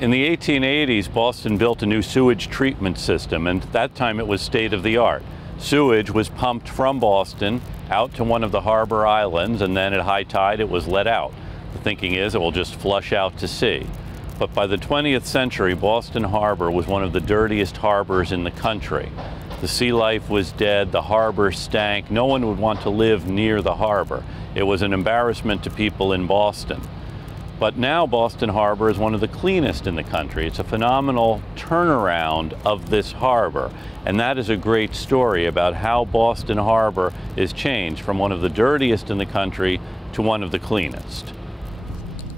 In the 1880s, Boston built a new sewage treatment system, and at that time it was state-of-the-art. Sewage was pumped from Boston out to one of the harbor islands, and then at high tide it was let out. The thinking is it will just flush out to sea. But by the 20th century, Boston Harbor was one of the dirtiest harbors in the country. The sea life was dead, the harbor stank, no one would want to live near the harbor. It was an embarrassment to people in Boston. But now Boston Harbor is one of the cleanest in the country. It's a phenomenal turnaround of this harbor. And that is a great story about how Boston Harbor is changed from one of the dirtiest in the country to one of the cleanest.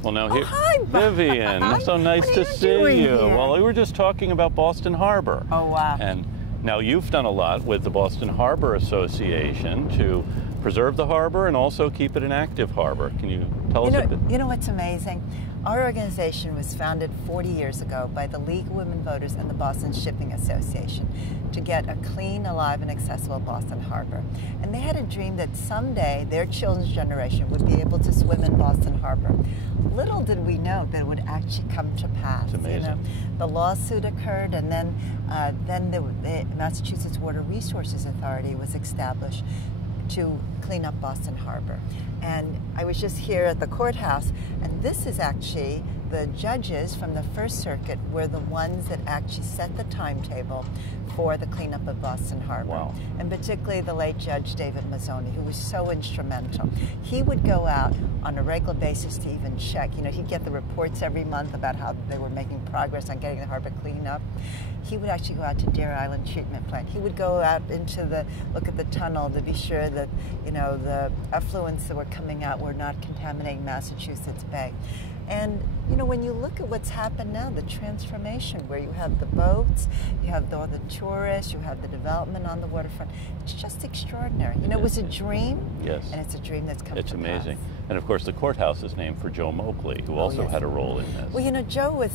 Well, now here, hi, Vivian. hi. So nice to see you. Here? Well, we were just talking about Boston Harbor. Oh, wow. And now you've done a lot with the Boston Harbor Association to preserve the harbor and also keep it an active harbor. Can you tell us a bit? You know what's amazing? Our organization was founded 40 years ago by the League of Women Voters and the Boston Shipping Association to get a clean, alive, and accessible Boston Harbor. And they had a dream that someday their children's generation would be able to swim in Boston Harbor. Little did we know that it would actually come to pass. It's amazing. You know, the lawsuit occurred, and then the Massachusetts Water Resources Authority was established to clean up Boston Harbor. And I was just here at the courthouse, and this is actually the judges from the First Circuit were the ones that actually set the timetable for the cleanup of Boston Harbor. Wow. And particularly the late Judge David Mazzoni, who was so instrumental. He would go out on a regular basis to even check. You know, he'd get the reports every month about how they were making progress on getting the harbor cleaned up. He would actually go out to Deer Island Treatment Plant. He would go out into look at the tunnel to be sure that, you know, the effluents that were coming out were not contaminating Massachusetts Bay. And, you know, when you look at what's happened now, the transformation where you have the boats, you have all the tourists, you have the development on the waterfront, it's just extraordinary. You know, it was a dream, yes, and it's a dream that's come to pass. It's amazing. And of course the courthouse is named for Joe Moakley, who also had a role in this. Well, you know, Joe was,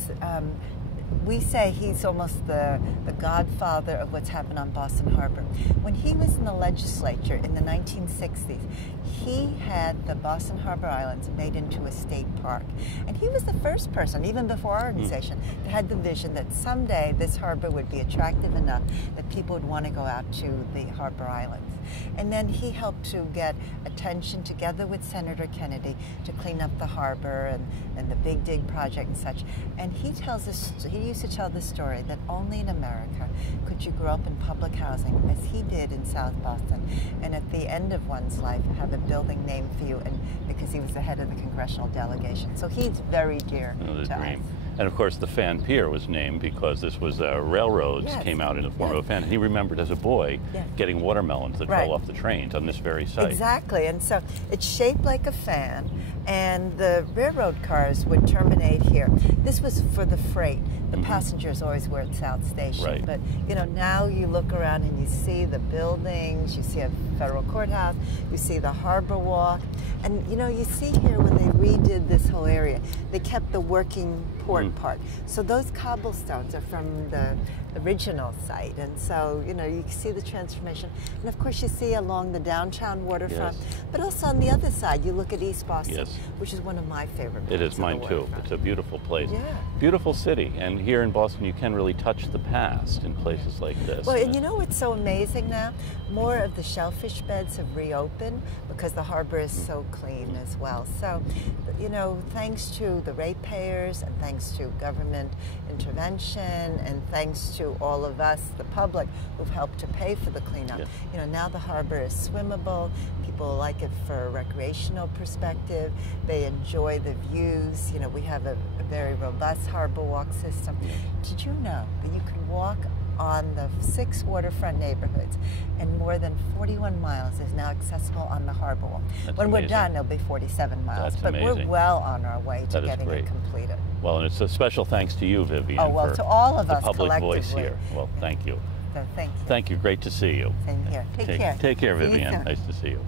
we say he's almost the godfather of what's happened on Boston Harbor. When he was in the legislature in the 1960s, he had the Boston Harbor Islands made into a state park. And he was the first person, even before our organization, that had the vision that someday this harbor would be attractive enough that people would want to go out to the Harbor Islands. And then he helped to get attention together with Senator Kennedy to clean up the harbor and the Big Dig project and such. And he tells us, he used to tell the story that only in America could you grow up in public housing as he did in South Boston, and at the end of one's life have a building named for you, and because he was the head of the congressional delegation. So he's very dear to us. And of course the Fan Pier was named because this was railroads came out in the form of a fan. And he remembered as a boy getting watermelons that fell off the trains on this very site. Exactly, and so it's shaped like a fan, and the railroad cars would terminate here. This was for the freight. The passengers always were at South Station. Right. But you know, now you look around and you see the buildings, you see a federal courthouse, you see the harbor walk, and you know, you see here when they redid this whole area, they kept the working port part. So those cobblestones are from the original site, and so you know, you see the transformation. And of course you see along the downtown waterfront, but also on the other side you look at East Boston, which is one of my favorite parts. It is mine too. It's a beautiful place. Yeah. Beautiful city, and here in Boston you can really touch the past in places like this. Well, and you know what's so amazing now? More of the shellfish beds have reopened because the harbor is so clean as well. So, you know, thanks to the ratepayers and thanks to government intervention and thanks to all of us, the public, who've helped to pay for the cleanup. You know, now the harbor is swimmable. People like it for a recreational perspective. They enjoy the views. You know, we have a very robust harbor walk system. Did you know that you can walk on the 6 waterfront neighborhoods, and more than 41 miles is now accessible on the harbor walk? When we're done, it'll be 47 miles. But we're well on our way to getting it completed. Well, and it's a special thanks to you, Vivian, oh, well, for to all of us the public collectively. voice here. Well, thank you. So thank you. Thank you. Great to see you. Same here. Take care. Take care, Vivian. Nice to see you.